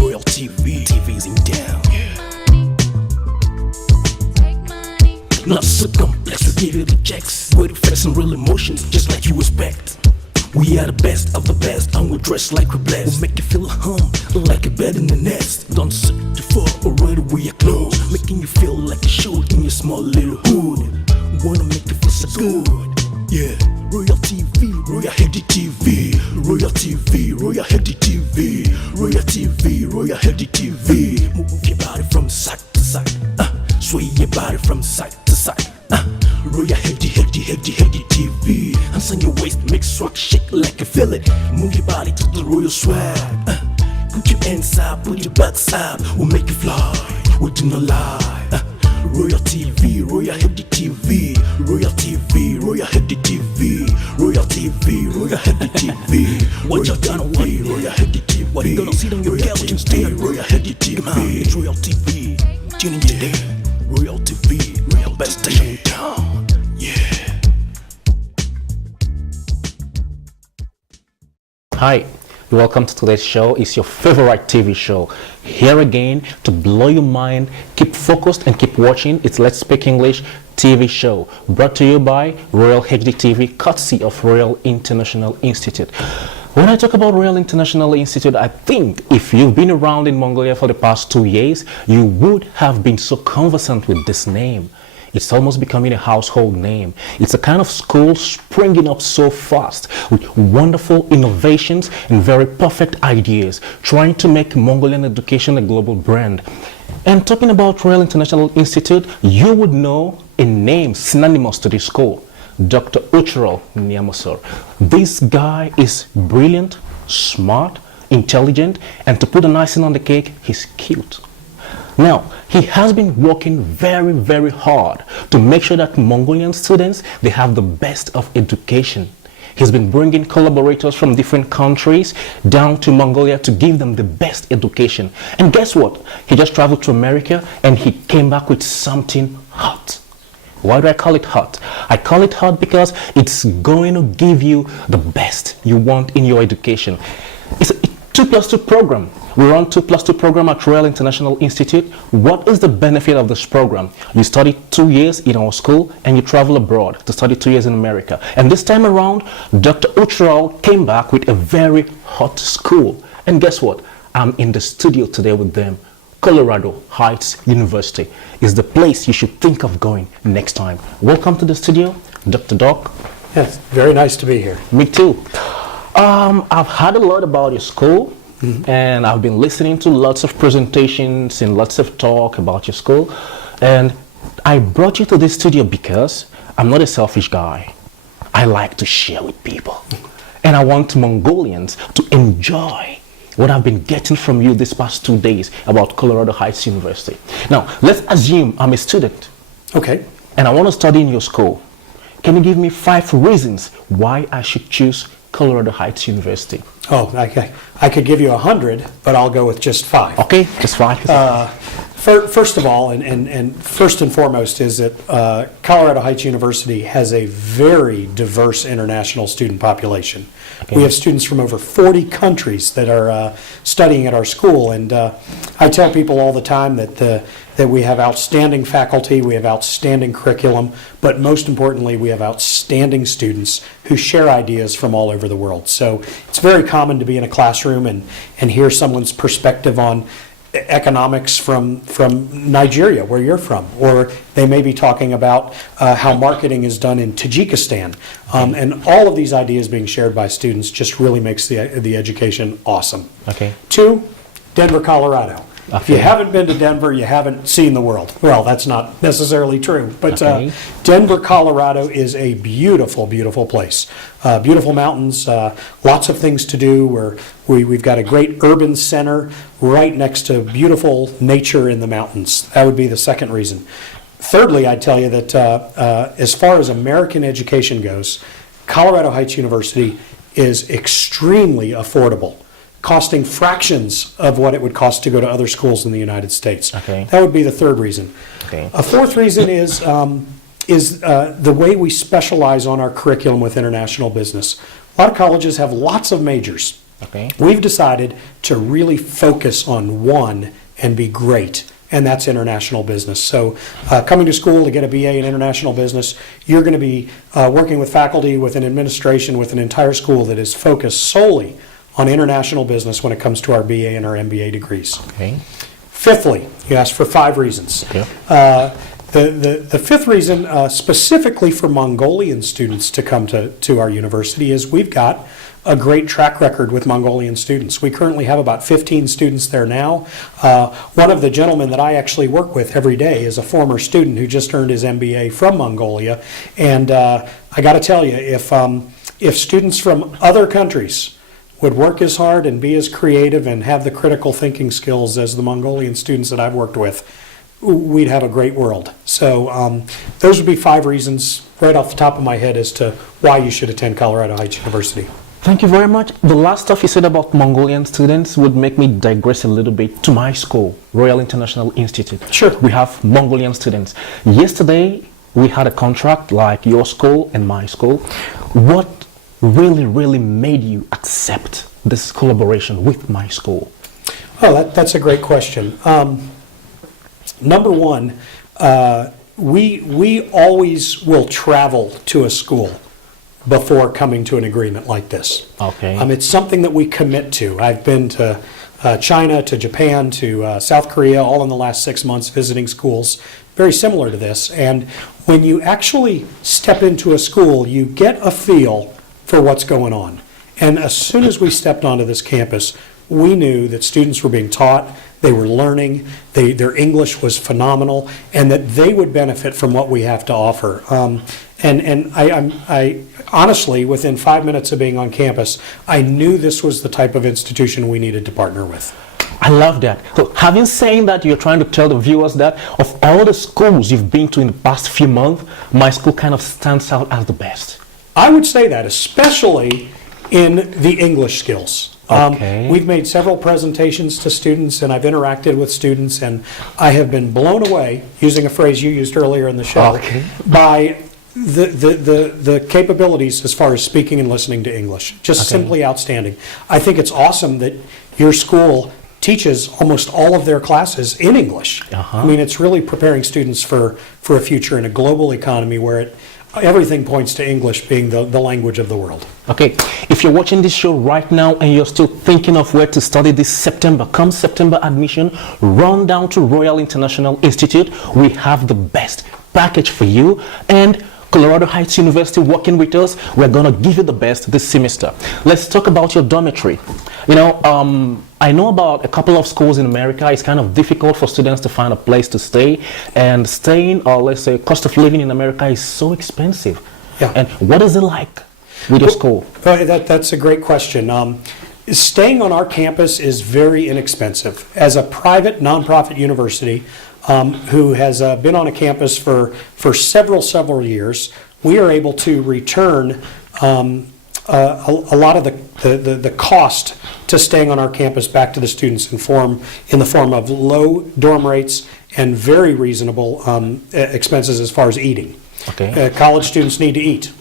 Royal TV, TV's in down. Not so complex, we give you the checks with effects and real emotions, just like you expect. We are the best of the best, and we dress like we're blessed. We'll make you feel home, like a bed in the nest. Don't sit too far, already we are close, making you feel like you should in your small little hood. Wanna make you feel so good, yeah. Royal TV, Royal Heady TV, Royal TV, Royal Heady TV, Royal TV, Royal Heady TV. Move your body from side to side, sway your body from side to side. Royal Heady, Heady, Heady, Heady TV. Hands on your waist, make swag shake like you feel it. Move your body to the royal swag. Put your inside, put your backside. We'll make you fly, we do not lie. Royal TV, Royal Heady TV, Royal TV, Royal Heady TV, Royal TV, Royal Heady TV. What you gonna want? Royal Heady TV. What you gonna see on your couch and stay? Royal Heady TV. It's Royal TV. Tune in today. Royal TV, Royal best station in town. Yeah. Hi, welcome to today's show. It's your favorite TV show. Here again to blow your mind. Keep focused and keep watching. It's Let's Speak English TV show, brought to you by Royal HD TV, courtesy of Royal International Institute. When I talk about Royal International Institute, I think if you've been around in Mongolia for the past 2 years, you would have been so conversant with this name. It's almost becoming a household name. It's a kind of school springing up so fast with wonderful innovations and very perfect ideas, trying to make Mongolian education a global brand. And talking about Royal International Institute, you would know a name synonymous to this school, Dr. Uchrol Nyamosor. This guy is brilliant, smart, intelligent, and to put an icing on the cake, he's cute. Now, he has been working very, very hard to make sure that Mongolian students, they have the best of education. He's been bringing collaborators from different countries down to Mongolia to give them the best education. And guess what? He just traveled to America and he came back with something hot. Why do I call it hot? I call it hot because it's going to give you the best you want in your education. It's a 2+2 program. We run 2+2 program at Royal International Institute. What is the benefit of this program? You study 2 years in our school and you travel abroad to study 2 years in America. And this time around, Dr. Uchrol came back with a very hot school. And guess what? I'm in the studio today with them. Colorado Heights University is the place you should think of going next time. Welcome to the studio, Dr. Doc. Yes, very nice to be here. Me too. I've heard a lot about your school. And I've been listening to lots of presentations and lots of talk about your school. And I brought you to this studio because I'm not a selfish guy. I like to share with people. And I want Mongolians to enjoy what I've been getting from you this past 2 days about Colorado Heights University. Now, let's assume I'm a student. Okay. And I want to study in your school. Can you give me 5 reasons why I should choose Colorado Heights University? Oh, I could give you 100, but I'll go with just 5. Okay, just 5. First of all, and first and foremost, is that Colorado Heights University has a very diverse international student population. Okay. We have students from over 40 countries that are studying at our school, and I tell people all the time that we have outstanding faculty, we have outstanding curriculum, but most importantly, we have outstanding students who share ideas from all over the world. So it's very common to be in a classroom and hear someone's perspective on economics from Nigeria, where you're from, or they may be talking about how marketing is done in Tajikistan. And all of these ideas being shared by students just really makes the education awesome. Okay. 2, Denver, Colorado. Okay. If you haven't been to Denver, you haven't seen the world. Well, that's not necessarily true, but Okay. Denver, Colorado is a beautiful, beautiful place. Beautiful mountains, lots of things to do. We've got a great urban center right next to beautiful nature in the mountains. That would be the second reason. Thirdly, I'd tell you that as far as American education goes, Colorado Heights University is extremely affordable, costing fractions of what it would cost to go to other schools in the United States. Okay. That would be the third reason. Okay. A fourth reason is the way we specialize on our curriculum with international business. A lot of colleges have lots of majors, Okay. We've decided to really focus on one and be great, and that's international business. So coming to school to get a BA in international business, you're going to be working with faculty, with an administration, with an entire school that is focused solely on international business when it comes to our BA and our MBA degrees. Okay. Fifthly, you asked for 5 reasons. Yeah. The fifth reason, specifically for Mongolian students to come to our university, is we've got a great track record with Mongolian students. We currently have about 15 students there now. One of the gentlemen that I actually work with every day is a former student who just earned his MBA from Mongolia. And I got to tell you, if students from other countries would work as hard and be as creative and have the critical thinking skills as the Mongolian students that I've worked with, we'd have a great world. So those would be 5 reasons right off the top of my head as to why you should attend Colorado Heights University. Thank you very much. The last stuff you said about Mongolian students would make me digress a little bit to my school, Royal International Institute. Sure. We have Mongolian students. Yesterday, we had a contract like your school and my school. What really made you accept this collaboration with my school? Oh, that's a great question. Number one, we always will travel to a school before coming to an agreement like this. Okay. It's something that we commit to. I've been to China, to Japan, to South Korea, all in the last 6 months visiting schools very similar to this. And when you actually step into a school, you get a feel for what's going on. And as soon as we stepped onto this campus, we knew that students were being taught, they were learning, their English was phenomenal, and that they would benefit from what we have to offer. And I honestly, within 5 minutes of being on campus, I knew this was the type of institution we needed to partner with. I love that. So having said that, you're trying to tell the viewers that of all the schools you've been to in the past few months, my school kind of stands out as the best. I would say that, especially in the English skills. Okay. We've made several presentations to students, and I've interacted with students, and I have been blown away, using a phrase you used earlier in the show, Okay. by the capabilities as far as speaking and listening to English. Just Okay. simply outstanding. I think it's awesome that your school teaches almost all of their classes in English. Uh-huh. I mean, it's really preparing students for a future in a global economy where everything points to English being the language of the world. Okay, if you're watching this show right now and you're still thinking of where to study this September, come September admission, run down to Royal International Institute. We have the best package for you, and Colorado Heights University working with us, we're going to give you the best this semester. Let's talk about your dormitory. You know, I know about a couple of schools in America. It's kind of difficult for students to find a place to stay, and staying, or let's say cost of living in America is so expensive. Yeah. And what is it like with your school? That's a great question. Staying on our campus is very inexpensive. As a private nonprofit university who has been on a campus for several years, we are able to return a lot of the cost to staying on our campus back to the students in the form of low dorm rates and very reasonable expenses as far as eating. Okay. College students need to eat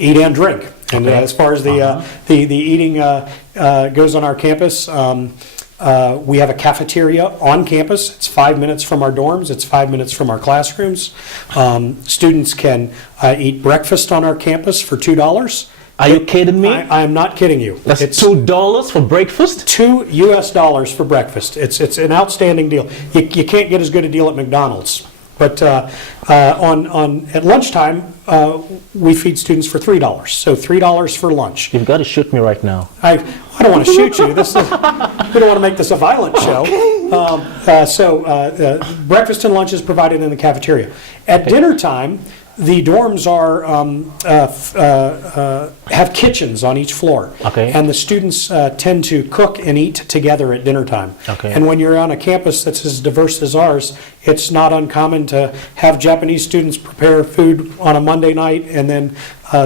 and drink. And Okay. as far as the eating goes on our campus, we have a cafeteria on campus. It's 5 minutes from our dorms. It's 5 minutes from our classrooms. Students can eat breakfast on our campus for $2. Are you kidding me? I am not kidding you. That's It's $2 for breakfast? $2 for breakfast. It's an outstanding deal. You can't get as good a deal at McDonald's. But at lunchtime, we feed students for $3. So $3 for lunch. You've got to shoot me right now. I don't want to shoot you. We don't want to make this a violent show. Breakfast and lunch is provided in the cafeteria. At dinner time, the dorms have kitchens on each floor. Okay. And the students tend to cook and eat together at dinner time. Okay. And when you're on a campus that's as diverse as ours, it's not uncommon to have Japanese students prepare food on a Monday night, and then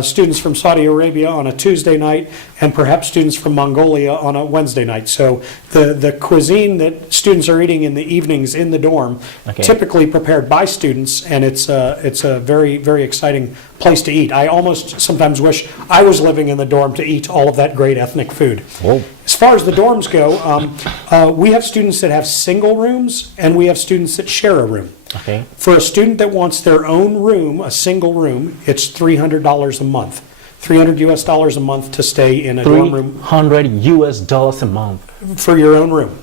students from Saudi Arabia on a Tuesday night, and perhaps students from Mongolia on a Wednesday night. So the cuisine that students are eating in the evenings in the dorm, Okay. typically prepared by students, and it's a very exciting place to eat. I almost sometimes wish I was living in the dorm to eat all of that great ethnic food. Whoa. As far as the dorms go, we have students that have single rooms, and we have students that share a room. Okay. For a student that wants their own room, a single room, it's $300 a month. $300 a month to stay in a dorm room. $300 a month. For your own room.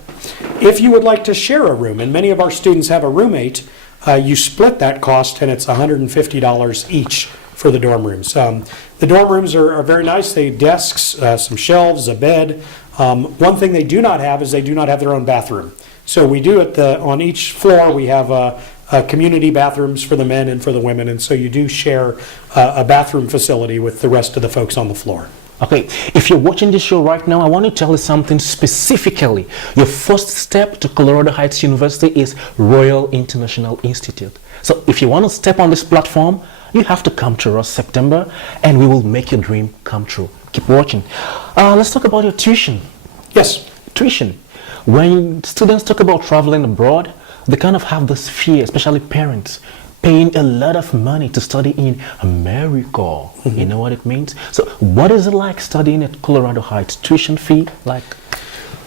If you would like to share a room, and many of our students have a roommate, you split that cost, and it's $150 each for the dorm rooms. The dorm rooms are very nice. They have desks, some shelves, a bed. One thing they do not have is they do not have their own bathroom. So we do on each floor we have community bathrooms for the men and for the women, and so you do share a bathroom facility with the rest of the folks on the floor. Okay, if you're watching this show right now, I want to tell you something specifically. Your first step to Colorado Heights University is Royal International Institute. So if you want to step on this platform, you have to come to us September, and we will make your dream come true. Keep watching. Let's talk about your tuition. Yes. Tuition. When students talk about traveling abroad, they kind of have this fear, especially parents, paying a lot of money to study in America. Mm-hmm. You know what it means? So what is it like studying at Colorado Heights? Tuition fee like?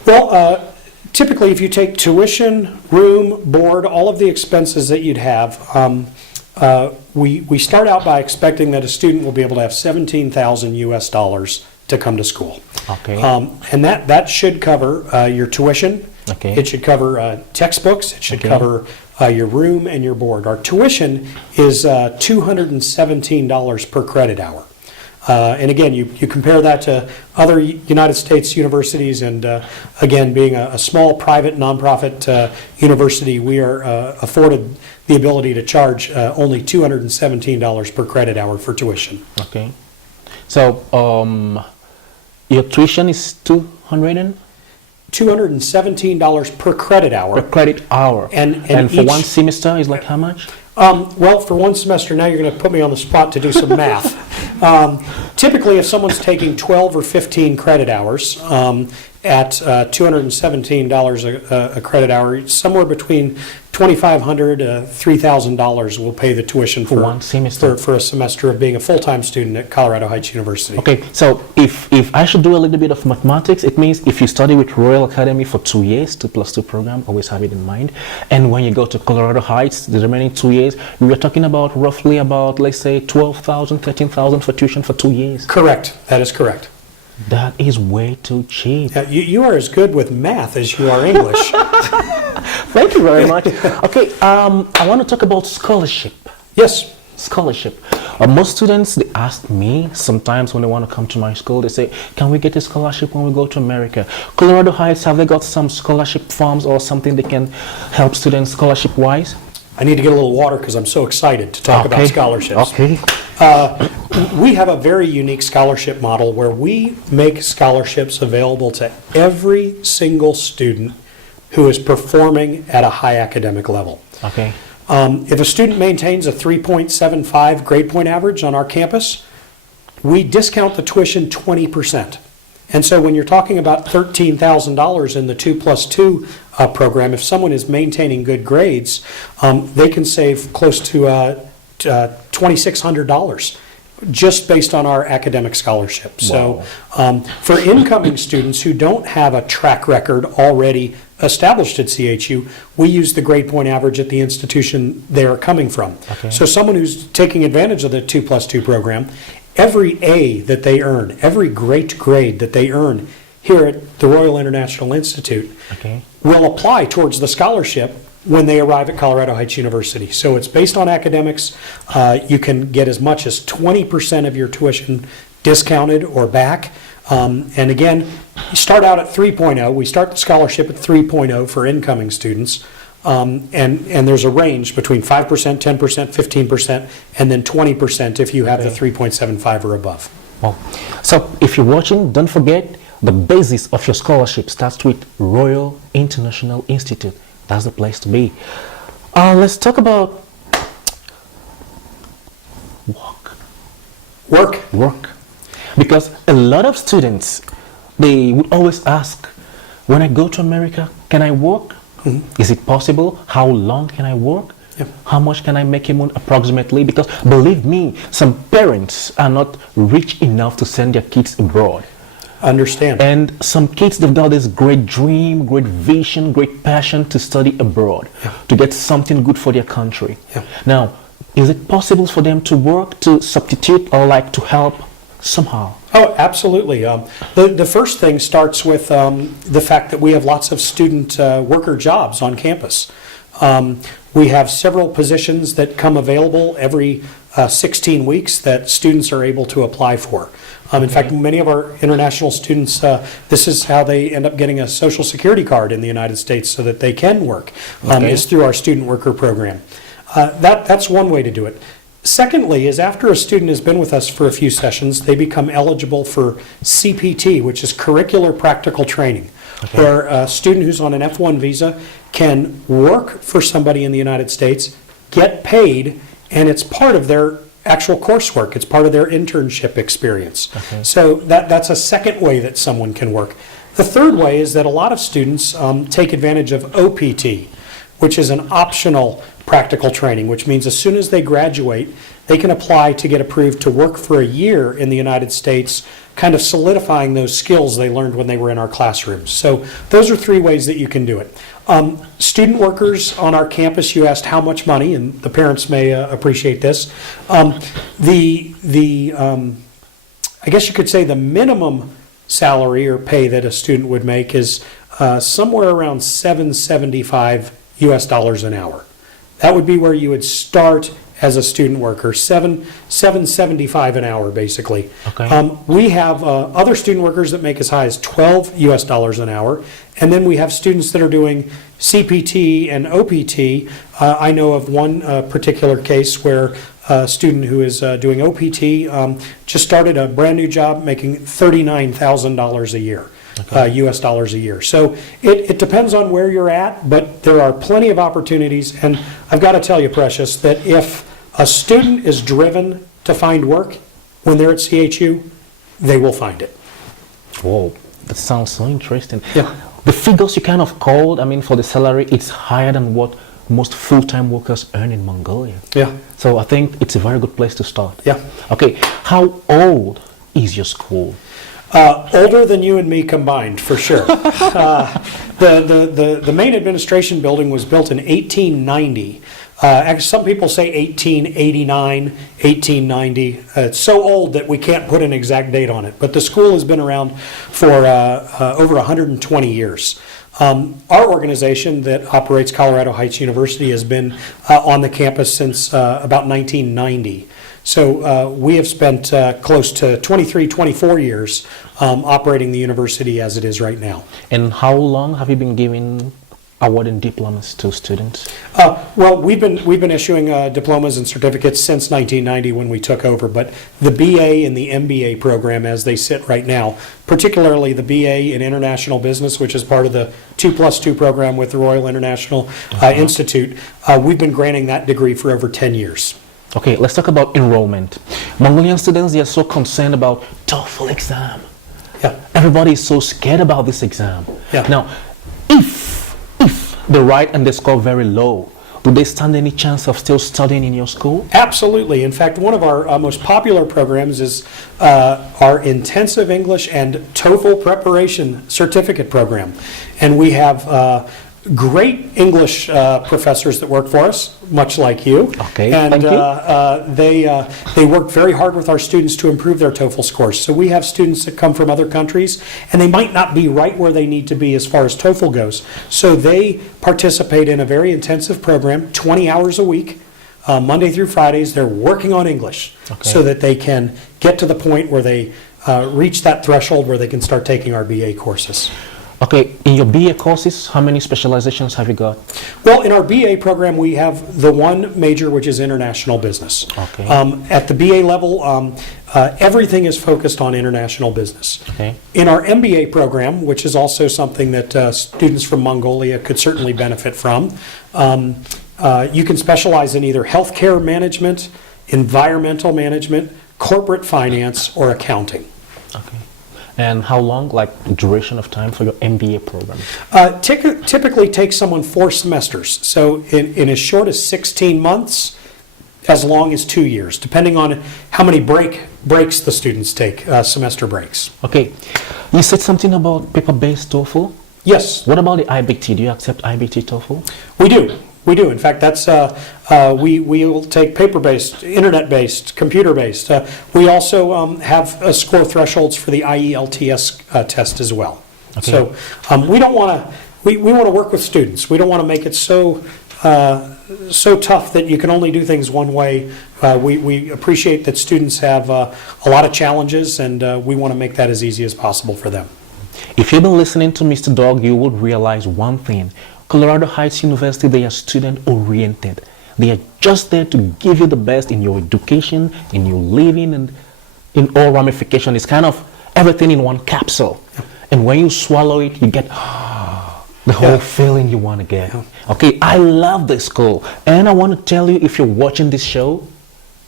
Well, typically if you take tuition, room, board, all of the expenses that you'd have, we start out by expecting that a student will be able to have $17,000 US to come to school. Okay. And that should cover your tuition. Okay. It should cover textbooks. It should Okay. cover your room and your board. Our tuition is $217 per credit hour. And again, you compare that to other United States universities, and again, being a small private nonprofit university, we are afforded the ability to charge only $217 per credit hour for tuition. Okay. So your tuition is $217 per credit hour. per credit hour. And for each- one semester is like how much? Well, for one semester, now you're going to put me on the spot to do some math. Typically, if someone's taking 12 or 15 credit hours at $217 a credit hour, somewhere between $2,500 to $3,000 will pay the tuition for one semester. for a semester of being a full-time student at Colorado Heights University. Okay, so if I should do a little bit of mathematics, it means if you study with Royal Academy for 2 years, 2+2 program, always have it in mind. And when you go to Colorado Heights, the remaining 2 years, we are talking about roughly about, let's say, $12,000, $13,000 for tuition for 2 years. Correct. That is correct. That is way too cheap. You are as good with math as you are English. Thank you very much. Okay, I want to talk about scholarship. Yes. Scholarship. Most students, they ask me sometimes when they want to come to my school, they say, can we get a scholarship when we go to America? Colorado Heights, have they got some scholarship forms or something that can help students scholarship-wise? I need to get a little water because I'm so excited to talk about scholarships. Okay. We have a very unique scholarship model where we make scholarships available to every single student who is performing at a high academic level. Okay. If a student maintains a 3.75 grade point average on our campus, we discount the tuition 20%. And so when you're talking about $13,000 in the 2+2 program, if someone is maintaining good grades, they can save close to $2,600 just based on our academic scholarship. Wow. So for incoming students who don't have a track record already established at CHU, we use the grade point average at the institution they're coming from. Okay. So someone who's taking advantage of the 2+2 program, every A that they earn, every great grade that they earn here at the Royal International Institute Okay. will apply towards the scholarship when they arrive at Colorado Heights University. So it's based on academics. You can get as much as 20% of your tuition discounted or back. And again, you start out at 3.0. We start the scholarship at 3.0 for incoming students. And there's a range between 5%, 10%, 15%, and then 20% if you have the 3.75 or above. Well, so if you're watching, don't forget the basis of your scholarship starts with Royal International Institute. That's the place to be. Let's talk about work. Because a lot of students, they would always ask, when I go to America, can I work? Mm-hmm. Is it possible? How long can I work? Yep. How much can I make a month approximately? Because believe me, some parents are not rich enough to send their kids abroad. Understand. And some kids, they've got this great dream, great vision, great passion to study abroad, to get something good for their country. Now, is it possible for them to work, to substitute, or like to help somehow? Oh, absolutely. The first thing starts with the fact that we have lots of student worker jobs on campus. We have several positions that come available every 16 weeks that students are able to apply for. In fact, many of our international students, this is how they end up getting a Social Security card in the United States so that they can work, is through our student worker program. That's one way to do it. Secondly, is after a student has been with us for a few sessions, they become eligible for CPT, which is curricular practical training, where a student who's on an F1 visa can work for somebody in the United States, get paid, and it's part of their actual coursework. It's part of their internship experience. So that's a second way that someone can work. The third way is that a lot of students take advantage of OPT, which is an optional practical training, which means as soon as they graduate, they can apply to get approved to work for a year in the United States, kind of solidifying those skills they learned when they were in our classrooms. So those are three ways that you can do it. Student workers on our campus, you asked how much money, and the parents may appreciate this. I guess you could say the minimum salary or pay that a student would make is somewhere around $7.75 US an hour. That would be where you would start as a student worker, $7.75 an hour, basically. We have other student workers that make as high as $12 US an hour, and then we have students that are doing CPT and OPT. I know of one particular case where a student who is doing OPT just started a brand new job making $39,000 a year. US dollars a year. So it depends on where you're at, but there are plenty of opportunities. And I've got to tell you, Precious, that if a student is driven to find work when they're at CHU, they will find it. Whoa, that sounds so interesting. The figures you kind of called, I mean, for the salary, it's higher than what most full-time workers earn in Mongolia. So I think it's a very good place to start. Okay, how old is your school? Older than you and me combined, for sure. The main administration building was built in 1890. Some people say 1889, 1890. It's so old that we can't put an exact date on it. But the school has been around for over 120 years. Our organization that operates Colorado Heights University has been on the campus since about 1990. So we have spent close to 23, 24 years operating the university as it is right now. And how long have you been giving awarding diplomas to students? Well, we've been issuing diplomas and certificates since 1990 when we took over, but the BA and the MBA program as they sit right now, particularly the BA in International Business, which is part of the 2+2 program with the Royal International Institute, we've been granting that degree for over 10 years. Okay, let's talk about enrollment. Mongolian students, they are so concerned about TOEFL exam. Everybody is so scared about this exam. Now, if they write and they score very low, do they stand any chance of still studying in your school? Absolutely. In fact, one of our most popular programs is our Intensive English and TOEFL Preparation Certificate Program. And we have great English professors that work for us, much like you. And thank you. They work very hard with our students to improve their TOEFL scores. So we have students that come from other countries, and they might not be right where they need to be as far as TOEFL goes. So they participate in a very intensive program, 20 hours a week, Monday through Fridays. They're working on English so that they can get to the point where they reach that threshold where they can start taking our BA courses. Okay, in your BA courses, how many specializations have you got? Well, in our BA program, we have the one major, which is international business. At the BA level, everything is focused on international business. In our MBA program, which is also something that students from Mongolia could certainly benefit from, you can specialize in either healthcare management, environmental management, corporate finance, or accounting. And how long, like duration of time for your MBA program? Typically takes someone 4 semesters. So in as short as 16 months, as long as 2 years, depending on how many breaks the students take, semester breaks. Okay. You said something about paper-based TOEFL. Yes. What about the IBT? Do you accept IBT TOEFL? We do. We do. In fact, that's we will take paper-based, internet-based, computer-based. We also have score thresholds for the IELTS test as well. Okay. So we don't want to. We want to work with students. We don't want to make it so tough that you can only do things one way. We appreciate that students have a lot of challenges, and we want to make that as easy as possible for them. If you've been listening to Mr. Dog, you would realize one thing. Colorado Heights University, they are student-oriented. They are just there to give you the best in your education, in your living, and in all ramifications. It's kind of everything in one capsule. And when you swallow it, you get the whole feeling you want to get. Okay, I love this school. And I want to tell you, if you're watching this show,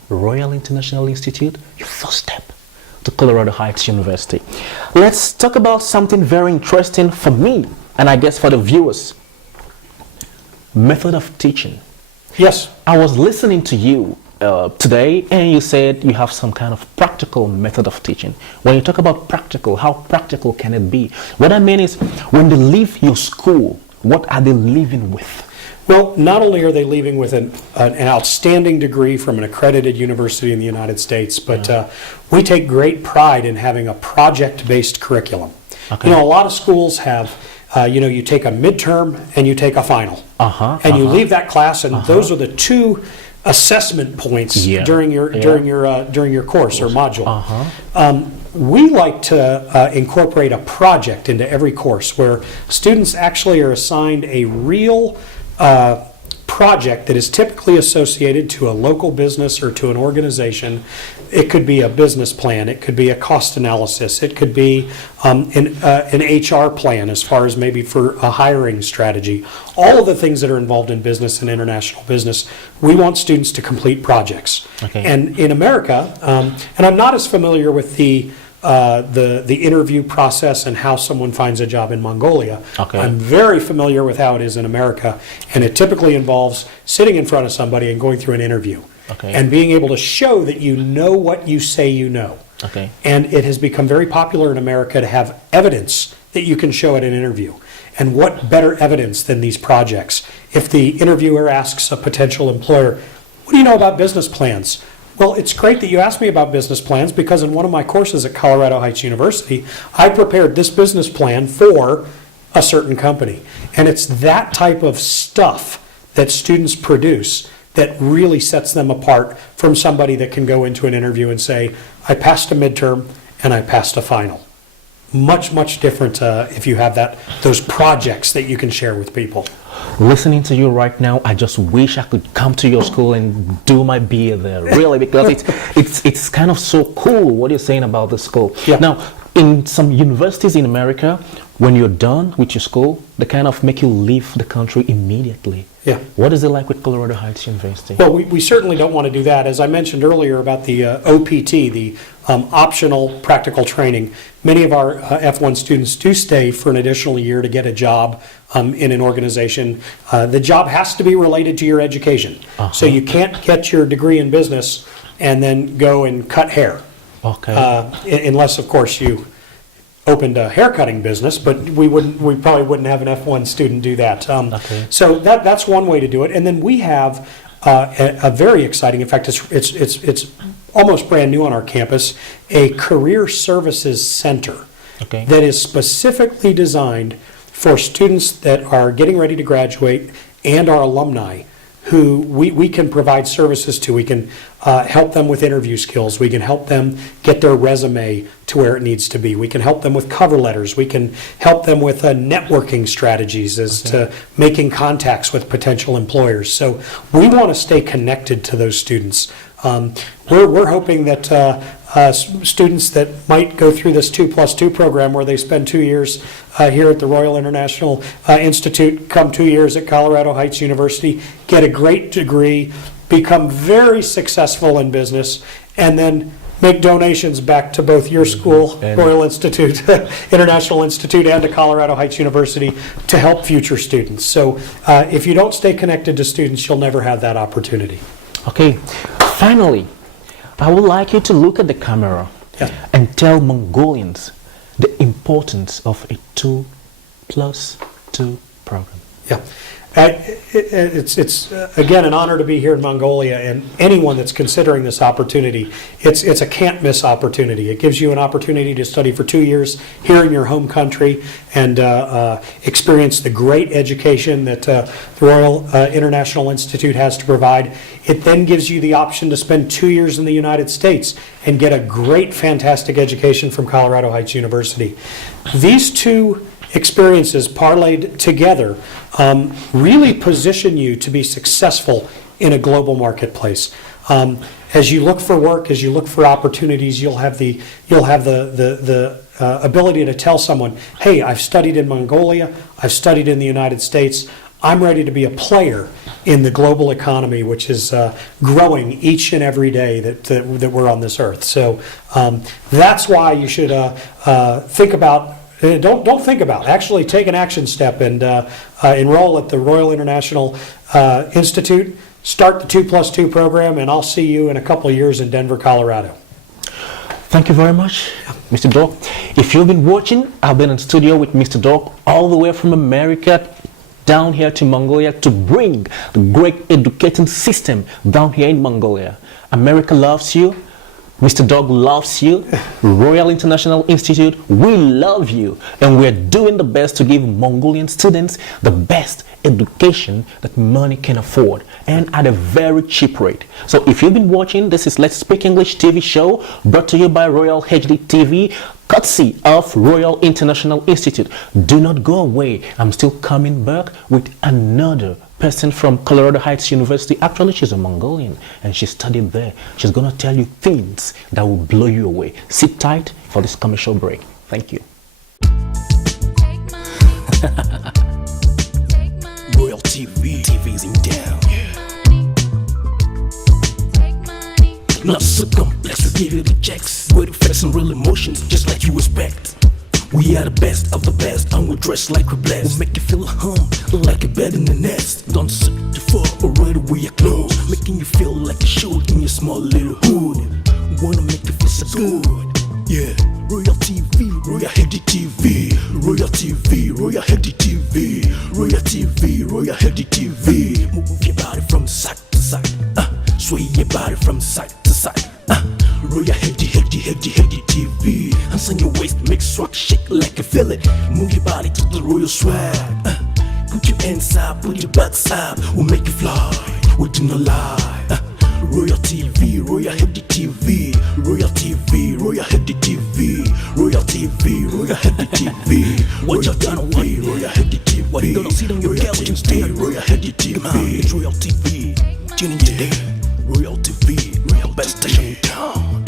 Royal International Institute, your first step to Colorado Heights University. Let's talk about something very interesting for me, and I guess for the viewers. Method of teaching. Yes. I was listening to you today, and you said you have some kind of practical method of teaching. When you talk about practical, how practical can it be? What I mean is, when they leave your school, what are they leaving with? Well, not only are they leaving with an outstanding degree from an accredited university in the United States, but we take great pride in having a project-based curriculum. Okay. You know, a lot of schools have, you take a midterm and you take a final. And you leave that class, and those are the two assessment points during your course or module. We like to incorporate a project into every course where students actually are assigned a real project that is typically associated to a local business or to an organization. It could be a business plan, it could be a cost analysis, it could be an HR plan as far as maybe for a hiring strategy. All of the things that are involved in business and international business, we want students to complete projects. Okay. And in America, and I'm not as familiar with the interview process and how someone finds a job in Mongolia. Okay. I'm very familiar with how it is in America, and it typically involves sitting in front of somebody and going through an interview. Okay. And being able to show that you know what you say you know. Okay. And it has become very popular in America to have evidence that you can show at an interview. And what better evidence than these projects? If the interviewer asks a potential employer, what do you know about business plans? Well, it's great that you asked me about business plans, because in one of my courses at Colorado Heights University, I prepared this business plan for a certain company. And it's that type of stuff that students produce that really sets them apart from somebody that can go into an interview and say, I passed a midterm and I passed a final. Much, much different if you have those projects that you can share with people. Listening to you right now, I just wish I could come to your school and do my BA there, really, because it's kind of so cool what you're saying about the school. Yeah. Now, in some universities in America, when you're done with your school, they kind of make you leave the country immediately. Yeah. What is it like with Colorado Heights University? Well, we certainly don't want to do that. As I mentioned earlier about the OPT, the optional practical training, many of our F1 students do stay for an additional year to get a job in an organization. The job has to be related to your education. So you can't get your degree in business and then go and cut hair. Okay. Unless, of course, you opened a haircutting business, but we probably wouldn't have an F1 student do that. Okay. So that's one way to do it. And then we have a very exciting, in fact, it's almost brand new on our campus, a career services center that is specifically designed for students that are getting ready to graduate and our alumni who we can provide services to. We can help them with interview skills. We can help them get their resume to where it needs to be. We can help them with cover letters. We can help them with networking strategies as to making contacts with potential employers. So we want to stay connected to those students. We're hoping that students that might go through this 2+2 program where they spend 2 years here at the Royal International Institute, come 2 years at Colorado Heights University, get a great degree, become very successful in business, and then make donations back to both your school, Royal Institute, International Institute, and to Colorado Heights University to help future students. So if you don't stay connected to students, you'll never have that opportunity. Okay, finally, I would like you to look at the camera and tell Mongolians the importance of a 2+2 program. Yeah. It's again an honor to be here in Mongolia, and anyone that's considering this opportunity, it's a can't miss opportunity. It gives you an opportunity to study for 2 years here in your home country and experience the great education that the Royal International Institute has to provide. It then gives you the option to spend 2 years in the United States and get a great, fantastic education from Colorado Heights University. These two experiences parlayed together really position you to be successful in a global marketplace. As you look for work, as you look for opportunities, you'll have the ability to tell someone, "Hey, I've studied in Mongolia, I've studied in the United States. I'm ready to be a player in the global economy, which is growing each and every day that we're on this earth." So that's why you should think about. Don't think about. Actually, take an action step and enroll at the Royal International Institute. Start the 2+2 program, and I'll see you in a couple of years in Denver, Colorado. Thank you very much, Mr. Doc. If you've been watching, I've been in studio with Mr. Doc all the way from America down here to Mongolia to bring the great educating system down here in Mongolia. America loves you. Mr. Doug loves you. Royal International Institute, we love you. And we're doing the best to give Mongolian students the best education that money can afford and at a very cheap rate. So if you've been watching, this is Let's Speak English TV show brought to you by Royal HD TV, courtesy of Royal International Institute. Do not go away. I'm still coming back with another person from Colorado Heights University. Actually, she's a Mongolian and she studied there. She's going to tell you things that will blow you away. Sit tight for this commercial break. Thank you. Royal TV, TV's in down. Not so complex, we give you the checks. With facts and real emotions, just like you expect. We are the best of the best, and we dress like we're blessed. We'll make you feel like a bed in the nest. Don't sit too far already with your clothes, making you feel like you should in your small little hood. Wanna make you feel so good, yeah. Royal TV, Royal HD TV, Royal TV, Royal HD TV, Royal TV, Royal HD TV. Move your body from side to side, sway your body from side to side. Royal HD TV. Hands on your waist, make swag shake like you feel it. Move your body to the royal swag. Put your hands up, put your butts up. We'll make you fly, we do not lie. Royal TV, Royal HD TV, Royal TV, Royal HD TV, Royal TV, Royal HD TV. What you gonna want? Royal HD TV. What you gonna see on your couch instead? Royal HD TV. Come on, it's Royal TV. Tune in today. Royal TV, Royal best station in town.